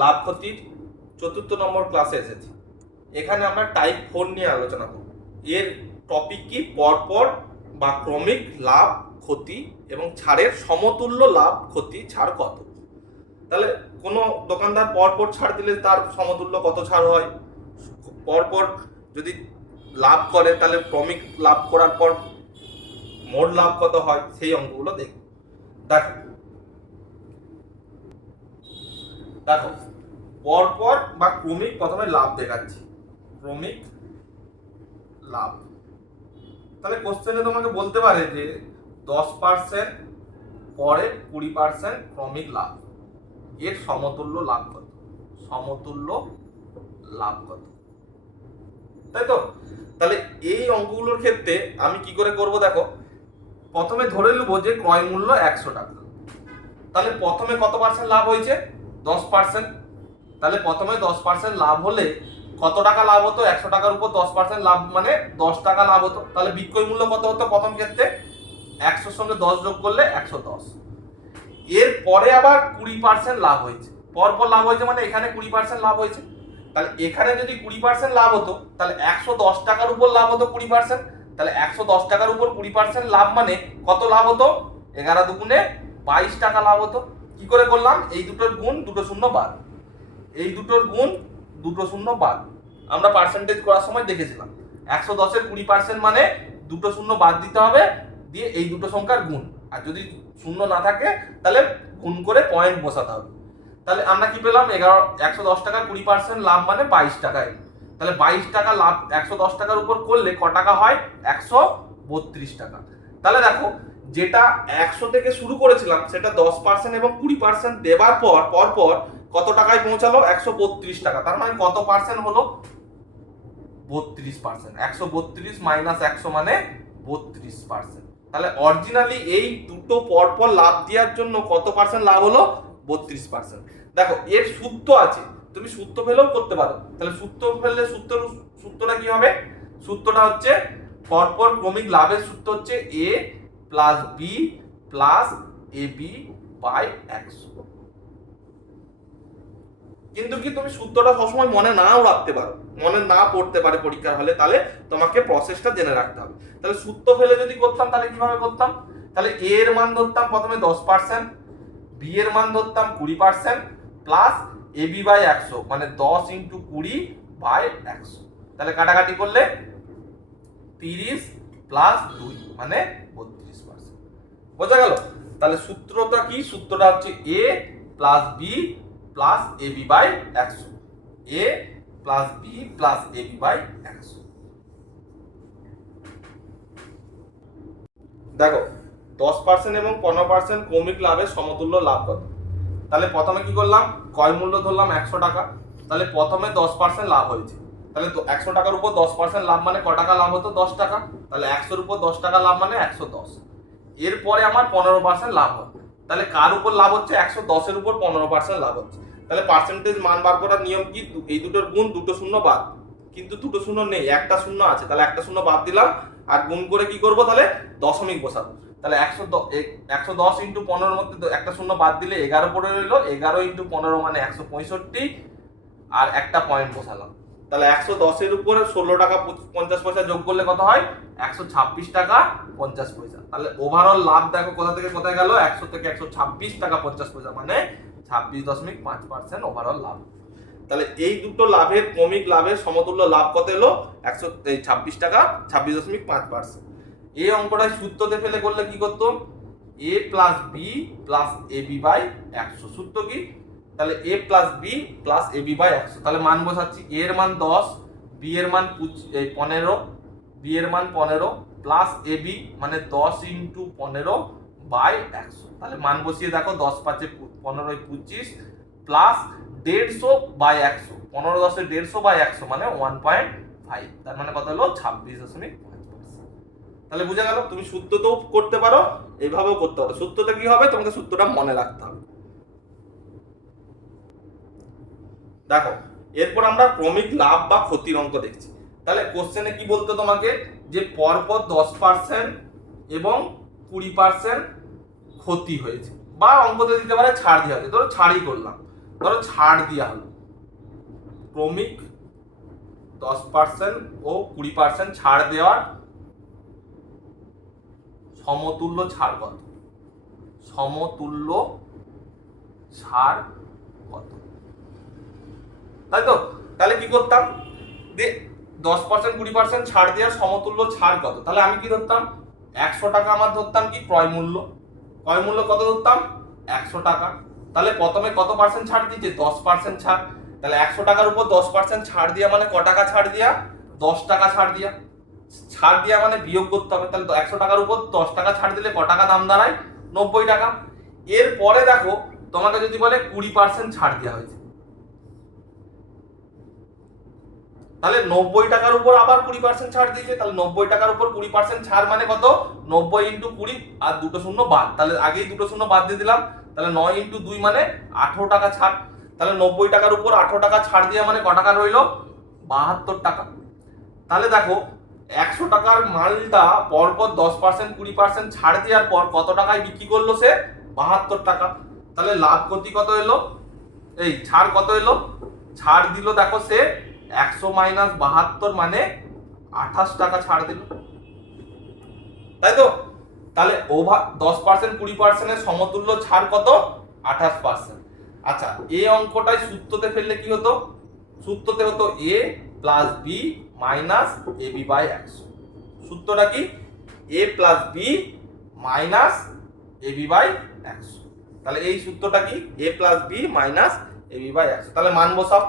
লাভ ক্ষতির 4র্থ নম্বর ক্লাসে এসেছি। এখানে আমরা টাইপ 4 নিয়ে আলোচনা করব। এর টপিক কি? পরপর বা ক্রমিক লাভ ক্ষতি এবং ছাড়ের সমতুল্য লাভ ক্ষতি ছাড় কত। তাহলে কোনো দোকানদার পরপর ছাড় দিলে তার সমতুল্য কত ছাড় হয়, পরপর যদি লাভ করে তাহলে ক্রমিক লাভ করার পর মোট লাভ কত হয়, সেই অঙ্কগুলো দেখো। দেখো দেখো পরপর বা ক্রমিক প্রথমে লাভ দেখাচ্ছি, ক্রমিক লাভ। তাহলে কোশ্চেনে তোমাকে বলতে পারে যে 10% পরে 20% ক্রমিক লাভ, এর সমতুল্য লাভ কত, সমতুল্য লাভ কত, তাই তো? তাহলে এই অঙ্কগুলোর ক্ষেত্রে আমি কি করে করব দেখো, প্রথমে ধরে নেব যে ক্রয় মূল্য 100 টাকা। তাহলে প্রথমে কত পার্সেন্ট লাভ হয়েছে? 10%। তাহলে প্রথমে 10% লাভ হলে কত টাকা লাভ হতো? 100 টাকার উপর 10% লাভ মানে 10 টাকা লাভ হতো। তাহলে বিক্রয় মূল্য কত হতো প্রথম ক্ষেত্রে? 100 সঙ্গে 10 যোগ করলে 110। এর পরে আবার 20% লাভ হয়েছে, পরপর লাভ হয়েছে মানে এখানে 20% লাভ হয়েছে। তাহলে এখানে যদি 20% লাভ হতো তাহলে 110 টাকার উপর লাভ হতো 20%। তাহলে 110 টাকার উপর 20% লাভ মানে কত লাভ হতো? 11 দুগুণে 22 টাকা লাভ হতো। কি করে করলাম? এই দুটোর গুণ, দুটো শূন্য বাদ, এই দুটোর গুণ, দুটো শূন্য বাদ। আমরা পার্সেন্টেজ করার সময় দেখেছিলাম 110-এর 20% মানে দুটো শূন্য বাদ দিতে হবে, দিয়ে এই দুটো সংখ্যার গুণ, আর যদি শূন্য না থাকে তাহলে গুণ করে পয়েন্ট বসাতে হবে। তাহলে আমরা কি পেলাম? 110 টাকার 20% লাভ মানে 22 টাকায়। তাহলে 22 টাকা লাভ 110 টাকার উপর করলে ক টাকা হয়? 132 টাকা। তাহলে দেখো, যেটা 100 থেকে শুরু করেছিলাম সেটা 10% এবং 20% দেবার পর পরপর কত টাকায় পৌঁছালো? 132 টাকা। তার মানে কত পার্সেন্ট হলো? 32%। 132 মাইনাস 100 মানে 32%। তাহলে অরিজিনালি এই দুটো পরপর লাভ দেওয়ার জন্য কত পার্সেন্ট লাভ হলো? 32%। দেখো এর সূত্র আছে, তুমি সূত্র ফেলেও করতে পারো। তাহলে সূত্র ফেললে সূত্রটা কি হবে? সূত্রটা হচ্ছে পরপর ক্রমিক লাভের সূত্র হচ্ছে a plus B plus A B by 100। কিন্তু কি তুমি সূত্রটা সবসময় মনে নাও রাখতে পারো, মনে না পড়তে পারে পরীক্ষার হলে, তাহলে তোমাকে প্রসেসটা জেনে রাখতে হবে। তাহলে সূত্র ফেলে যদি করতাম তাহলে কিভাবে করতাম? তাহলে এ এর মান ধরতাম প্রথমে 10%, বি এর মান ধরতাম 20% প্লাস এ বি বাই 100 মানে 10 ইন্টু 20 বাই 100। তাহলে কাটাকাটি করলে 30 প্লাস 2 মানে 32%। বোঝা গেল? তাহলে সূত্রটা কি? সূত্রটা হচ্ছে A plus B plus A B by 100, A plus B plus A B by 100। দেখো 10% এবং 15% ক্রমিক লাভের সমতুল্য লাভ কত। তাহলে প্রথমে কি করলাম? ক্রয় মূল্য ধরলাম 100 টাকা। তাহলে প্রথমে 10% লাভ হয়েছে, তাহলে 100 টাকার উপর 10% লাভ মানে ক টাকা লাভ হতো? 10 টাকা। তাহলে 100-র উপর 10 টাকা লাভ মানে 110। এরপরে আমার 15% লাভ হয়। তাহলে কার উপর লাভ হচ্ছে? 110-এর উপর 15% লাভ হচ্ছে। তাহলে পার্সেন্টেজ মান বার করার নিয়ম কি? এই দুটোর গুণ, দুটো শূন্য বাদ। কিন্তু দুটো শূন্য নেই, একটা শূন্য আছে, তাহলে একটা শূন্য বাদ দিলাম, আর গুণ করে কি করব? তাহলে দশমিক বসাবো। তাহলে 110 ইন্টু 15 মধ্যে একটা শূন্য বাদ দিলে 11 পড়ে রইলো, 11 ইন্টু 15 মানে 165, আর একটা পয়েন্ট বসালাম। তাহলে 110-এর উপরে 16 টাকা 50 পয়সা যোগ করলে কত হয়? 126 টাকা 50 পয়সা। তাহলে ওভারঅল লাভ দেখো কোথা থেকে কোথায় গেল? 100 থেকে 126 টাকা 50 পয়সা মানে 26.5% ওভারঅল লাভ। তাহলে এই দুটো লাভের, ক্রমিক লাভের সমতুল্য লাভ কত এলো? 126 টাকা 26.5%। এই অঙ্কটায় সূত্রতে ফেলে করলে কি করতো? A plus B plus A B by 100। সূত্র কি? তাহলে A plus B plus A B by 100। তাহলে মান বসাচ্ছি, এ এর মান 10, বি এর মান 15, বি এর মান 15 প্লাস এ বি মানে 10 ইন্টু 15 বাই 100। তাহলে মান বসিয়ে দেখো, 10 5 15 25 প্লাস 150 বাই 100, 15 10 150 বাই 100 মানে 1.5। তার মানে কত হলো? 26.5%। তাহলে বুঝা গেল? তুমি সূত্রতেও করতে পারো, এইভাবেও করতে পারো। সূত্রতে কি হবে? তোমাকে সূত্রটা মনে রাখতে হবে। দেখো এরপর আমরা ক্রমিক লাভ বা ক্ষতির অঙ্ক দেখছি। তাহলে কোশ্চেনে কি বলতো তোমাকে? যে পরপর 10% এবং 20% ক্ষতি হয়েছে, বা অঙ্কতে দিতে পারে ছাড় দেওয়া হয়েছে। ধরো ছাড়ই করলাম, ধরো ছাড় দেওয়া হলো, ক্রমিক 10% ও 20% ছাড় দেওয়ার সমতুল্য ছাড় কত, সমতুল্য ছাড় কত, তাই তো? তাহলে কি করতাম, যে 10% 20% ছাড় দেওয়ার সমতুল্য ছাড় কত, তাহলে আমি কি ধরতাম, 100 টাকা আমার ধরতাম কি ক্রয় মূল্য, ক্রয় মূল্য কত ধরতাম, 100 টাকা। তাহলে প্রথমে কত পার্সেন্ট ছাড় দিয়েছে, 10% ছাড়। তাহলে 100 টাকার উপর 10% ছাড় দিয়া মানে ক টাকা ছাড় দিয়া, 10 টাকা ছাড় দিয়া। ছাড় দিয়া মানে বিয়োগ করতে হবে, তাহলে 100 টাকার উপর 10 টাকা ছাড় দিলে ক টাকা দাম দাঁড়ায়, 90 টাকা। এরপরে দেখো তোমাকে যদি বলে 20% ছাড় দেওয়া হয়েছে, তাহলে 90 টাকার উপর আবার 20% ছাড় দিয়েছে, তাহলে 90 টাকার উপর 20% ছাড় মানে কত, 90 ইন্টু 20 আর দুটো শূন্য বাদ, তাহলে আগেই দুটো শূন্য বাদ দিয়ে দিলাম, তাহলে 9 ইন্টু 2 মানে 18 টাকা ছাড়। তাহলে 90 টাকার উপর 18 টাকা ছাড় দিয়ে মানে ক টাকা রইলো, 72 টাকা। তাহলে দেখো 100 টাকার মালটা পরপর 10% 20% ছাড় দেওয়ার পর কত টাকায় বিক্রি করলো সে, 72 টাকা। তাহলে লাভ ক্ষতি কত এলো, এই ছাড় কত এলো, ছাড় দিল দেখো সে 100 মাইনাস 72 মানে 28 টাকা ছাড় দিল, তাই তো? তাহলে ওভার 10% 20% এর সমতুল্য ছাড় কত, 28%। আচ্ছা এই অঙ্কটাই সূত্রতে ফেললে কি হতো, সূত্রতে হতো a plus B minus A B by 100। সূত্রটা কি, a plus B minus A B by 100। তাহলে এই সূত্রটা কি, a plus B minus A B by 100। তাহলে মান বসাও,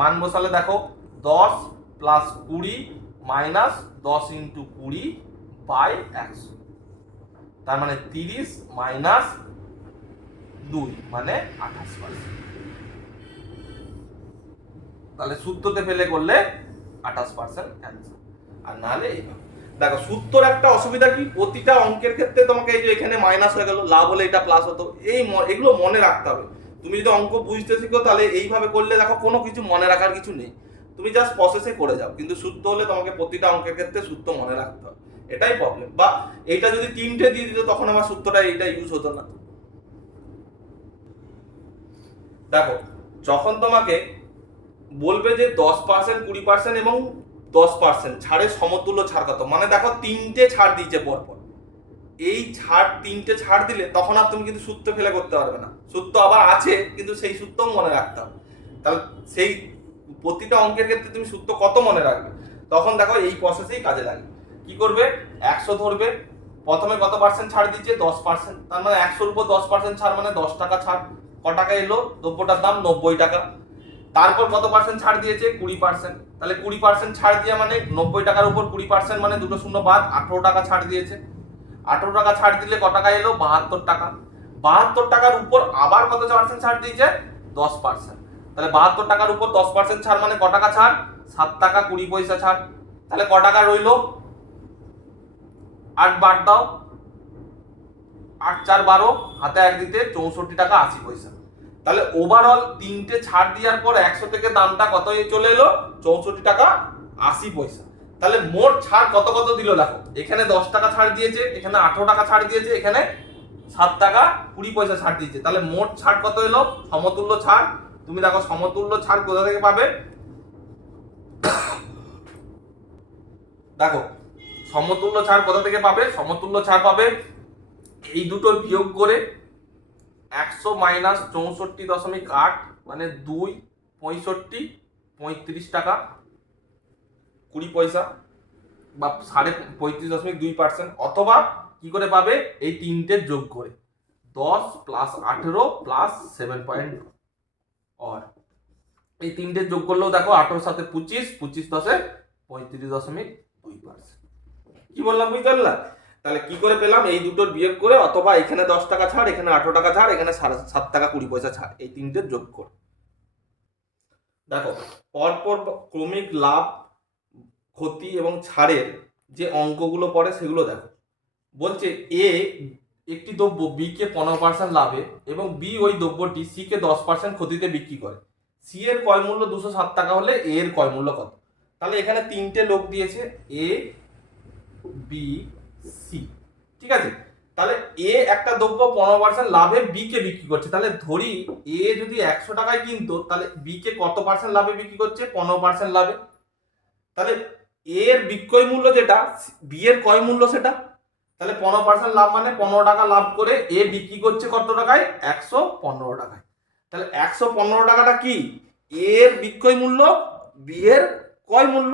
মান বসালে দেখো 10 প্লাস 20 মাইনাস 10 ইন্টু 20 বাই 100, তার মানে 30 মাইনাস 2 মানে 28%। তাহলে সূত্রতে ফেলে করলে 28% অ্যান্সার, আর নাহলে এইভাবে। দেখো সূত্রর একটা অসুবিধা কি, প্রতিটা অঙ্কের ক্ষেত্রে তোমাকে এই যে এখানে মাইনাস হয়ে গেল, লাভ হলে এটা প্লাস হতো, এগুলো মনে রাখতে হবে। তুমি যদি অঙ্ক বুঝতে শিখো তাহলে এইভাবে করলে দেখো কোনো কিছু মনে রাখার কিছু নেই, তুমি জাস্ট প্রসেসে করে যাও। কিন্তু সূত্র হলে তোমাকে প্রতিটা অঙ্কের ক্ষেত্রে সূত্র মনে রাখতে হবে, এটাই প্রবলেম। বা এইটা যদি 3টে দিয়ে দিত তখন আমার সূত্রটা এইটা ইউজ হতো না। দেখো যখন তোমাকে বলবে যে 10% 20% এবং 10% ছাড়ের সমতুল্য ছাড় কত, মানে দেখো 3টে ছাড় দিয়েছে পরপর, এই ছাড় 3টে ছাড় দিলে তখন আর তুমি কিন্তু সূত্র ফেলে করতে পারবে না, সূত্র আবার আছে কিন্তু সেই সূত্রও মনে রাখতে হবে। তাহলে সেই প্রতিটা অঙ্কের ক্ষেত্রে তুমি সূত্র কত মনে রাখবে, তখন দেখো এই প্রসেসেই কাজে লাগবে। কি করবে, 100 ধরবে, প্রথমে কত পার্সেন্ট ছাড় দিচ্ছে, 10%, তার মানে 100 উপর 10% ছাড় মানে 10 টাকা ছাড়, ক টাকা এলো, দ্রব্যটার দাম 90 টাকা। তারপর কত পার্সেন্ট ছাড় দিয়েছে, 20%, তাহলে 20% ছাড় দিয়ে মানে 90 টাকার উপর 20% মানে দুটো শূন্য বাদ, 18 টাকা ছাড় দিয়েছে। 18 টাকা ছাড় দিলে ক টাকা এলো, 72 টাকা। 72 টাকার উপর আবার কত পার্সেন্ট ছাড় দিয়েছে, 10%, তাহলে 72 টাকার উপর 10% ছাড় মানে ক টাকা ছাড়, 7 টাকা 20 পয়সা ছাড়। তাহলে ক টাকা রইলো, 8 বাদ দাও, 8 4 12, হাতে 1 দিতে 64 টাকা 80 পয়সা। তাহলে ওভারঅল 3টে ছাড় দেওয়ার পর 100 থেকে দামটা কত চলে এলো, 64 টাকা 80 পয়সা। তাহলে মোট ছাড় কত কত দিল দেখো, এখানে 10 টাকা ছাড় দিয়েছে, এখানে 18 টাকা ছাড় দিয়েছে, এখানে 7 টাকা 20 পয়সা ছাড় দিয়েছে। তাহলে মোট ছাড় কত এলো, সমতুল্য ছাড়। তুমি দেখো সমতুল্য ছাড় কোথা থেকে পাবে, দেখো সমতুল্য ছাড় কোথা থেকে পাবে, সমতুল্য ছাড় পাবে এই দুটোর বিয়োগ করে 100 মাইনাস 64.8 মানে 2 65 35 টাকা 20 পয়সা বা 35.2%, অথবা কি করে পাবে, এই তিনটের যোগ করে 10 প্লাস 18 প্লাস 7 or এই তিনটের যোগ করলেও দেখো 18 সাথে 25, 25 10 35.2%। কি বললাম বুঝতে পারলা? তাহলে কি করে পেলাম, এই দুটোর বিয়োগ করে, অথবা এখানে 10 টাকা ছাড়, এখানে 18 টাকা ছাড়, এখানে 7 টাকা 20 পয়সা ছাড়, এই তিনটের যোগ করে। দেখো পরপর ক্রমিক লাভ ক্ষতি এবং ছাড়ের যে অঙ্কগুলো পড়ে সেগুলো দেখো। বলছে এ একটি দ্রব্য বি কে 15% লাভে এবং বি ওই দ্রব্যটি সি কে 10% ক্ষতিতে বিক্রি করে। সি এর ক্রয় মূল্য 207 টাকা হলে এ এর ক্রয় মূল্য কত? তাহলে এখানে তিনটে লোক দিয়েছে, এ বি সি, ঠিক আছে। তাহলে এ একটা দ্রব্য 15% লাভে বি কে বিক্রি করছে, তাহলে ধরি এ যদি 100 টাকায় কিনতো, তাহলে বি কে কত পার্সেন্ট লাভে বিক্রি করছে? 15% লাভে। তাহলে এর বিক্রয় মূল্য যেটা, বি এর ক্রয় মূল্য সেটা, তাহলে 15% লাভ মানে 15 টাকা লাভ করে এ বিক্রি করছে কত টাকায়? 115 টাকায়। তাহলে 115 টাকাটা কি? এর বিক্রয় মূল্য, বি এর ক্রয় মূল্য।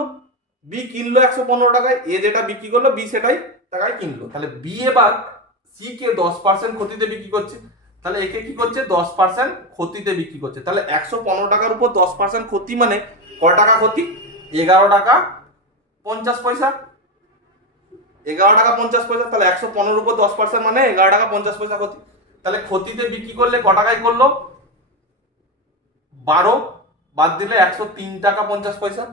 বি কিনলো 115 টাকায়, এ যেটা বিক্রি করলো বি সেটাই টাকায় কিনলো। তাহলে বি এবার সি কে 10% ক্ষতিতে বিক্রি করছে, তাহলে একে কি করছে? 10% ক্ষতিতে বিক্রি করছে। তাহলে 115 টাকার উপর 10% ক্ষতি মানে ক টাকা ক্ষতি? 11 টাকা 50 পয়সা। 11 টাকা 50 পয়সা। তাহলে 115 উপর 10% মানে 11 টাকা 50 পয়সা ক্ষতি। তাহলে ক্ষতিতে বিক্রি করলে ক টাকায় করলো? 12 বাদ দিলে 103 টাকা 50 পয়সা।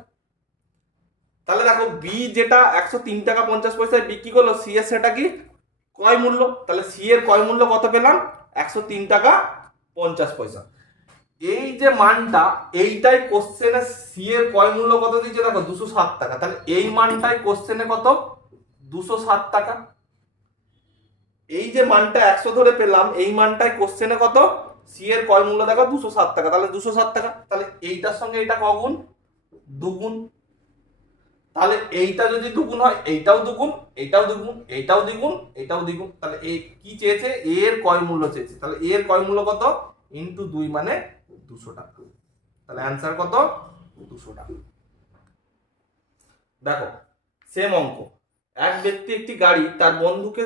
তাহলে দেখো বি যেটা 103 টাকা 50 পয়সায় বিক্রি করলো, সি এর সেটা কি? ক্রয় মূল্য। তাহলে সি এর ক্রয় মূল্য কত পেলাম? 103 টাকা 50 পয়সা। এই যে মানটা, এইটাই কোশ্চেনে সি এর ক্রয় মূল্য কত দিয়েছে দেখো? 207 টাকা। তাহলে এই মানটাই কোশ্চেনে কত? 207 টাকা। এই যে মানটা 100 ধরে পেলাম, এই মানটাই কোশ্চেনে কত? সি এর ক্রয় মূল্য দেখো 207 টাকা। তাহলে 207 টাকা, তাহলে এইটার সঙ্গে এইটা কগুণ? দুগুণ। তাহলে এইটা যদি দুগুণ হয়, এইটাও দুগুণ, এইটাও দুগুণ, এইটাও দ্বিগুণ, এইটাও দ্বিগুণ। তাহলে এই কি চেয়েছে? এর ক্রয় মূল্য চেয়েছে। তাহলে এর ক্রয় মূল্য কত? ইন্টু 2 মানে 200 টাকা। তাহলে অ্যান্সার কত? 200 টাকা। দেখো সেম অঙ্ক। এক ব্যক্তি একটি গাড়ি তার বন্ধুকে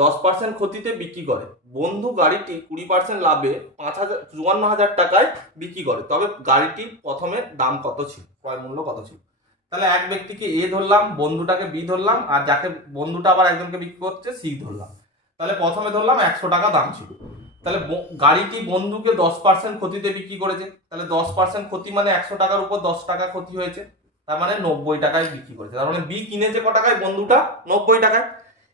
10% ক্ষতিতে বিক্রি করে। বন্ধু গাড়িটি 20% লাভে 54,000 টাকায় বিক্রি করে। তবে গাড়িটি প্রথমে দাম কত ছিল? ক্রয় মূল্য কত ছিল? তাহলে এক ব্যক্তিকে এ ধরলাম, বন্ধুটাকে বি ধরলাম, আর যাকে বন্ধুটা আবার একজনকে বিক্রি করছে সি ধরলাম। তাহলে প্রথমে ধরলাম 100 টাকা দাম ছিল। তাহলে গাড়িটি বন্ধুকে 10% ক্ষতিতে বিক্রি করেছে। তাহলে 10% ক্ষতি মানে 100 টাকার উপর 10 টাকা ক্ষতি হয়েছে, তার মানে 90 টাকায় বিক্রি করেছে। তার মানে বি কিনেছে ক টাকায়? বন্ধুটা 90 টাকায়।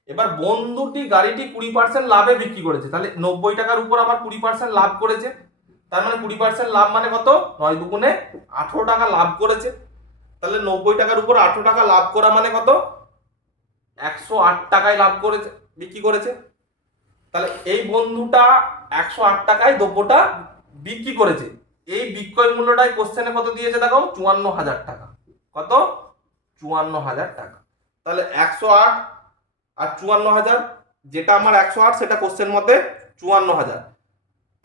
এবার বন্ধুটি গাড়িটি 20% লাভে বিক্রি করেছে, তাহলে 90 টাকার উপর আবার 20% লাভ করেছে। তার মানে 20% লাভ মানে কত? 9 দুগুণে 18 টাকা লাভ করেছে। তাহলে 90 টাকার উপর 18 টাকা লাভ করা মানে কত? 108 টাকায় লাভ করেছে, বিক্রি করেছে। তাহলে এই বন্ধুটা 108 টাকায় দ্রব্যটা বিক্রি করেছে। এই বিক্রয় মূল্যটাই কোশ্চেনে কত দিয়েছে দেখো? 54,000 টাকা। কত? 54,000 টাকা। তাহলে 108 আর 54,000, যেটা আমার 108 সেটা কোশ্চেন মতে 54,000।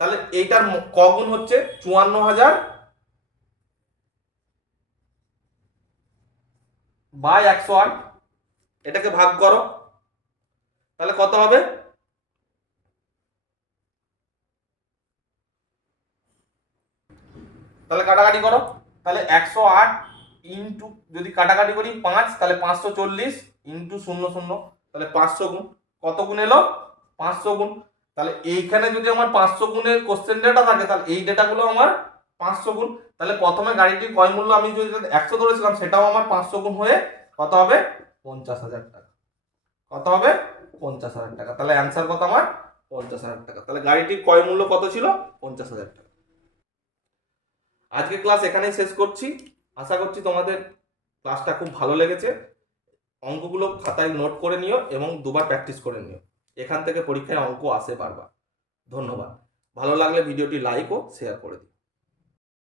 তাহলে এইটার কগুণ হচ্ছে? 54,000 বাই 108, এটাকে ভাগ করো, তাহলে কত হবে? তাহলে কাটাকাটি করো। তাহলে 108 ইন্টু, যদি কাটাকাটি করি 5, তাহলে 540 ইন্টু 00, তাহলে 500 গুণ। কত গুণ এলো? 500 গুণ। তাহলে এইখানে যদি আমার 500 গুণের কোশ্চেন ডেটা থাকে, তাহলে এই ডেটাগুলো আমার 500 গুণ। তাহলে প্রথমে গাড়িটির ক্রয় মূল্য আমি যদি 100 ধরেছিলাম, সেটাও আমার 500 গুণ হয়ে কত হবে? 50,000 টাকা। কত হবে? 50,000 টাকা। তাহলে অ্যান্সার কত আমার? 50,000 টাকা। তাহলে গাড়িটির ক্রয় মূল্য কত ছিল? 50,000 টাকা। আজকে ক্লাস এখানেই শেষ করছি। আশা করছি তোমাদের ক্লাসটা খুব ভালো লেগেছে। অঙ্কগুলো খাতায় নোট করে নিও এবং দুবার প্র্যাকটিস করে নিও। এখান থেকে পরীক্ষায় অঙ্ক আসে বারবার। ধন্যবাদ। ভালো লাগলে ভিডিওটি লাইক ও শেয়ার করে দিও।